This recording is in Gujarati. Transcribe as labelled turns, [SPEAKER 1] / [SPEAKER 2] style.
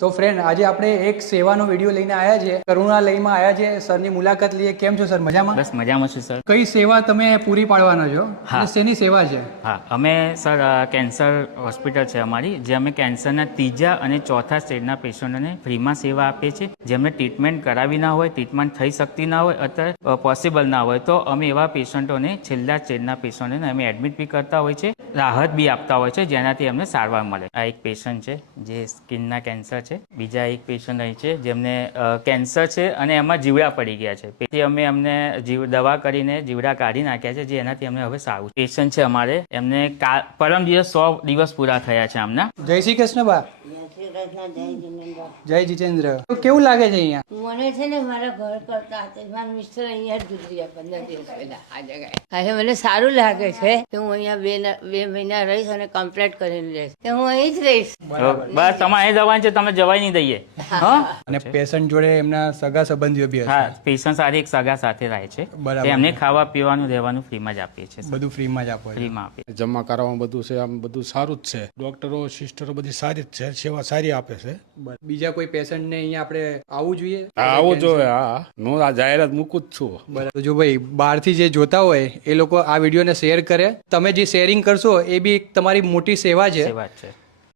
[SPEAKER 1] તો ફ્રેન્ડ આજે આપણે એક સેવાનો વીડિયો લઈને આવ્યા છે કરુણાલયમાં આવ્યા છે સરની મુલાકાત લઈએ. કેમ છો સર? મજામાં?
[SPEAKER 2] બસ મજામાં છું સર.
[SPEAKER 1] કઈ સેવા તમે પૂરી પાડવાના છો?
[SPEAKER 2] હા.
[SPEAKER 1] અને શેની સેવા છે?
[SPEAKER 2] હા અમે સર કેન્સર હોસ્પિટલ છે અમારી જે અમે કેન્સરના ત્રીજા અને ચોથા સ્ટેજના પેશન્ટોને ફ્રીમાં સેવા આપીએ છીએ. જેમને ટ્રીટમેન્ટ કરાવી ના હોય ટ્રીટમેન્ટ થઈ શકતી ના હોય અથવા પોસિબલ ના હોય તો અમે એવા પેશન્ટોને છેલ્લા સ્ટેજના પેશન્ટોને અમે એડમિટ બી કરતા હોય છે રાહત બી આપતા હોય છે જેનાથી અમને સારવાર મળે. આ એક પેશન્ટ છે જે સ્કિનના કેન્સર છે. બીજા એક પેશન્ટ અહીં છે જેમને કેન્સર છે અને એમાં જીવડા પડી ગયા છે. તેથી અમે અમને જીવ, દવા કરીને જીવડા કાઢી નાખ્યા છે જે એનાથી અમને હવે સારું પેશન્ટ છે અમારે. એમને પરમ દિવસ સો દિવસ પૂરા થયા છે આમના.
[SPEAKER 1] જય શ્રી કૃષ્ણ બા.
[SPEAKER 3] જય જિનેન્દ્ર.
[SPEAKER 1] જય જીતેન્દ્ર. કેવું લાગે છે અહીંયા?
[SPEAKER 3] મને છે ને મારા ઘર કરતા હતા મારા મિસ્ટર અહીંયા જ ગુજરી ગયા પંદર દિવસ પહેલા આ જગ્યાએ હવે મને સારું લાગે છે કે હું અહીંયા બે બે મહિના રહીશ અને કમ્પ્લીટ કરીને રહીશ કે હું અહીં જ રહીશ.
[SPEAKER 2] બસ તમારે અહીં જવાનું છે તમે જવાય નહીં દઈએ. હા.
[SPEAKER 1] અને પેશન્ટ જોડે એમના સગા સંબંધીઓ બી
[SPEAKER 2] હા પેશન્ટ સારી એક સગા સાથે રહે છે.
[SPEAKER 1] બરાબર.
[SPEAKER 2] એમને ખાવા પીવાનું રહેવાનું ફ્રીમાં જ આપીએ છીએ
[SPEAKER 1] બધું ફ્રીમાં જ આપો
[SPEAKER 2] ફ્રીમાં આપીએ
[SPEAKER 4] જમા કરાવવાનું બધું છે આમ બધું સારું જ છે. ડોક્ટરો સિસ્ટરો બધી સારી જ છે સેવા સારી આપે છે.
[SPEAKER 1] બીજા કોઈ પેશન્ટને અહીંયા આપણે આવવું જોઈએ?
[SPEAKER 4] હા આવું જોઈએ હા. હું આ જાહેરાત મૂકું જ છું.
[SPEAKER 1] બરાબર. જો ભાઈ બહારથી જે જોતા હોય એ લોકો આ વિડીયોને શેર કરે. તમે જે શેરિંગ કરશો એ બી એક તમારી મોટી સેવા છે.
[SPEAKER 2] સેવા છે.